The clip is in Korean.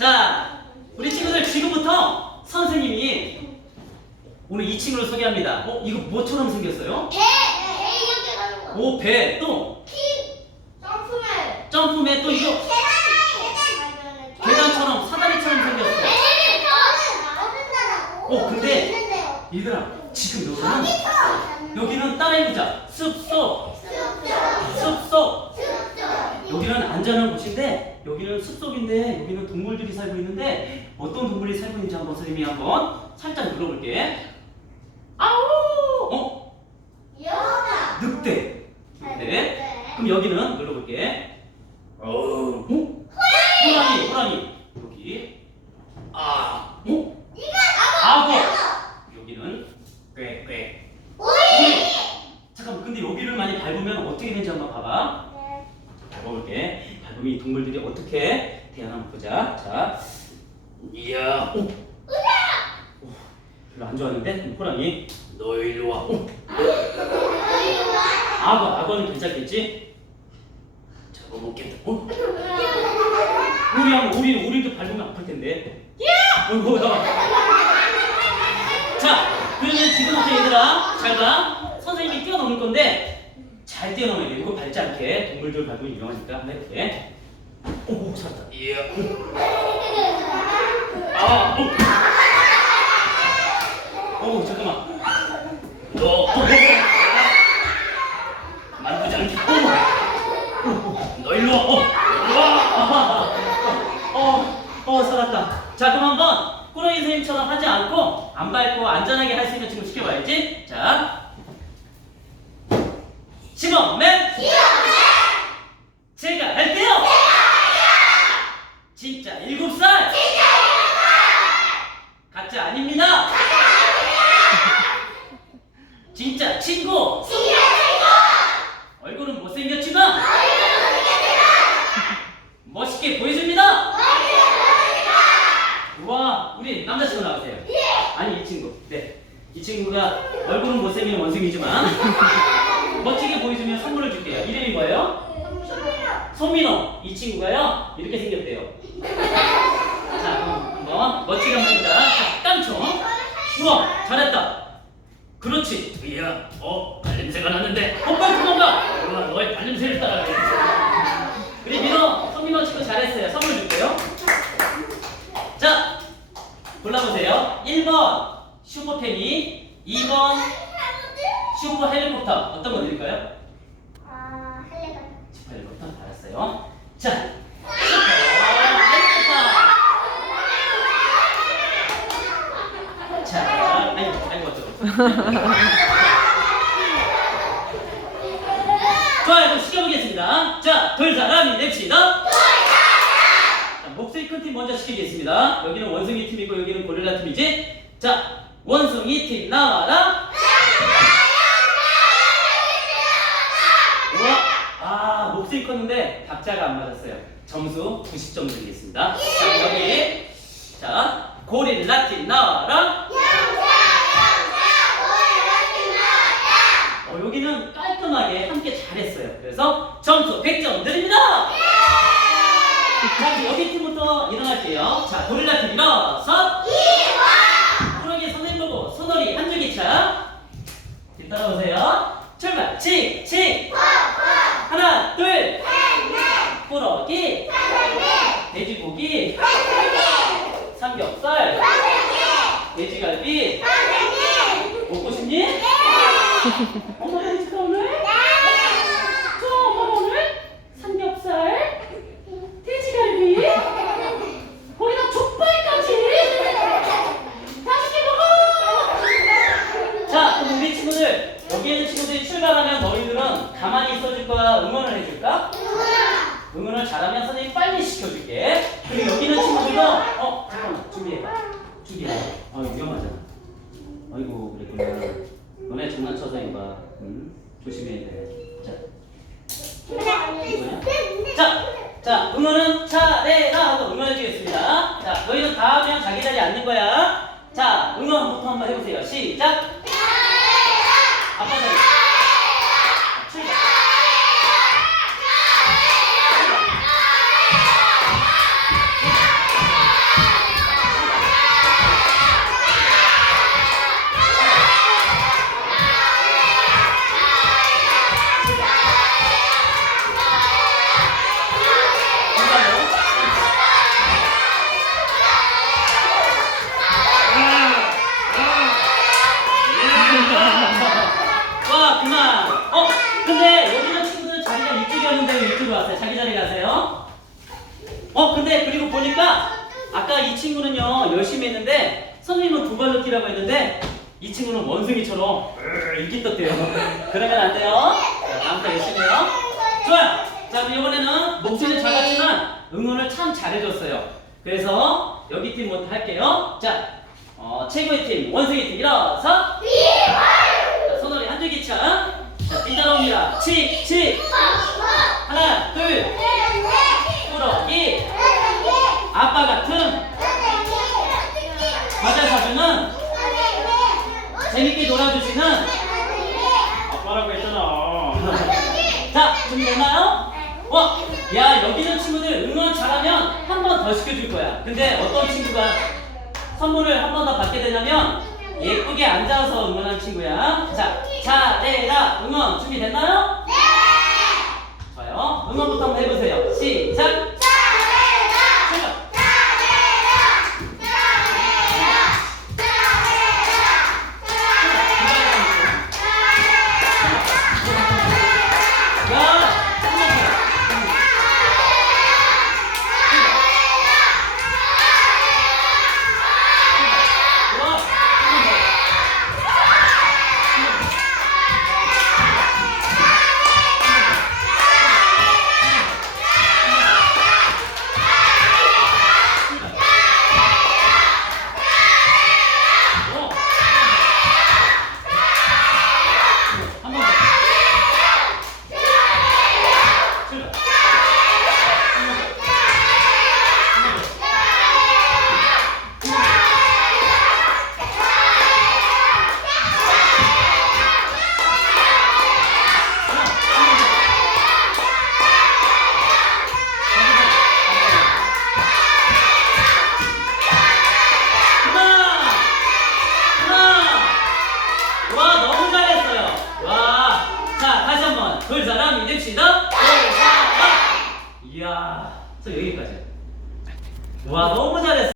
자, 우리 친구들 지금부터 선생님이 오늘 2층으로 소개합니다. 어, 이거 뭐처럼 생겼어요? 배! 배 이렇게 가는 거. 오, 배, 또 키! 점프맨! 점프맨, 또 이거 계단! 계단! 계단처럼 사다리처럼 생겼어. 엘리베이터! 어른다라고. 어, 근데-. 얘들아, 지금 여기는! 여기는 따라해보자. 곳인데 여기는 숲속인데 여기는 동물들이 살고 있는데 어떤 동물이 살고 있는지 한번 선생님이 한번 살짝 눌러볼게. 아우! 어? 여자! 늑대. 네. 그럼 여기는 눌러볼게. 어? 어? 호랑이, 호랑이. 여기. 아, 어? 이거 악어. 나도! 여기는 꾀꾀. 오이! 잠깐만, 근데 여기를 많이 밟으면 어떻게 되는지 한번 봐봐. 밟으면 이 동물들이 어떻게 태어나나 보자. 자, 이야, 오, 오, 별로 안 좋아하는데 호랑이. 너 일로 와. 오, 악어, 악어는 괜찮겠지? 잡아먹겠다. 어? 우리 한 우리 우리도 밟으면 아플 텐데. 어이구야. 자, 그러면 지금부터 얘들아 잘 봐. 선생님이 뛰어넘을 건데 잘 뛰어넘어야 돼. 이거 밟지 않게 동물들 밟으면 위험하니까 한번 해볼게. 오, 잘했다. 예. 아, 오. 오, 잠깐만. 너, 어, 어, 어. 만두지 않게. 오, 오, 오. 너 일로 와. 어, 일로 와. 어, 어, 살았다. 자, 그럼 한번 꾸러기 선생님처럼 하지 않고 안 밟고 안전하게 할 수 있는 친구 시켜봐야지. 자, 시범맨 제가 할게요. 진짜 일곱 살. 가짜 아닙니다. 진짜 친구. 얼굴은 못생겼지만 멋있게 보여줍니다. 우와, 우리 남자친구 나오세요. 아니 이 친구. 네, 이 친구가 얼굴은 못생긴 원숭이지만 멋지게 보여주면 선물을 줄게요. 이름이 뭐예요? 소민호. 이 친구가요 이렇게 생겼대요. 자, 한번 멋지게 한번 해보자. 자, 깡총. 우와, 잘했다. 그렇지. 이야, 어, 발냄새가. 어, 빨리 도망가. 우와, 너의 발냄새를 따라가야지. 우리 민호, 성민호 친구 잘했어요. 선물 줄게요. 자, 골라보세요. 1번 슈퍼페니, 2번 슈퍼 헬리콥터. 어떤 거 드릴까요? 슈퍼 헬리콥터 알았어요. 자, 슈퍼 헬리콥터. 자, 아이고, 아이고, 어쩌고. 좋아요, 그럼 시켜보겠습니다. 자, 돌 사람이 냅시다. 자, 목소리 큰 팀 먼저 시키겠습니다. 여기는 원숭이 팀이고 여기는 고릴라 팀이지. 자, 원숭이 팀 나와라. 우와, 아 목소리 컸는데 박자가 안 맞았어요. 점수 90점 드리겠습니다. 자, 여기 자 고릴라 팀 나와라. 어, 여기는 깔끔하게 함께 잘했어요. 그래서 점수 100점 드립니다. 자, 여기 팀부터 일어날게요. 자, 고릴라 팀 일어서. 뒤 따라오세요. 출발. 치, 치. 하나, 둘. 꾸러기. 돼지고기. 삼겹살. 돼지갈비. 먹고 싶니? 엄마 해줄까 오늘? 저 엄마 오늘 삼겹살, 돼지갈비, 거기다 족발까지 맛있게 먹어! 자, 그럼 우리 친구들 여기 있는 친구들이 출발하면 너희들은 가만히 있어줄 거야? 응원을 해줄까? 응원을 잘하면 선생님 빨리 시켜줄게. 그리고 여기 있는 친구들도 어 잠깐만 준비해봐. 준비해. 아 위험하잖아. 아이고 그랬구나. 너네 장난쳐서 이거 봐. 응? 조심해야 돼. 어 근데 그리고 보니까 아까 이 친구는요 열심히 했는데 선생님은 두 발로 뛰라고 했는데 이 친구는 원숭이처럼 이끼 떴대요. 그러면 안 돼요. 자 다음부터 열심히 해요. 좋아요. 자 그럼 이번에는 목소리는 작았지만 응원을 참 잘해줬어요. 그래서 여기 팀부터 할게요. 자 어, 최고의 팀 원숭이 팀 일어서. 자, 손놀이 한줄기차 자 삐따라옵니다 칙칙 하나 둘 꾸러기 아빠 같은 과자 사주는 재밌게 놀아주시는 아빠라고 했잖아. 자 준비됐나요? 어? 야 여기 있는 친구들 응원 잘하면 한 번 더 시켜줄 거야. 근데 어떤 친구가 선물을 한 번 더 받게 되냐면 예쁘게 앉아서 응원하는 친구야. 자 잘해라. 응원 준비됐나요? 좋아요. 응원부터 한번 해보세요. 시작 저 여기까지. 와 너무 잘했어.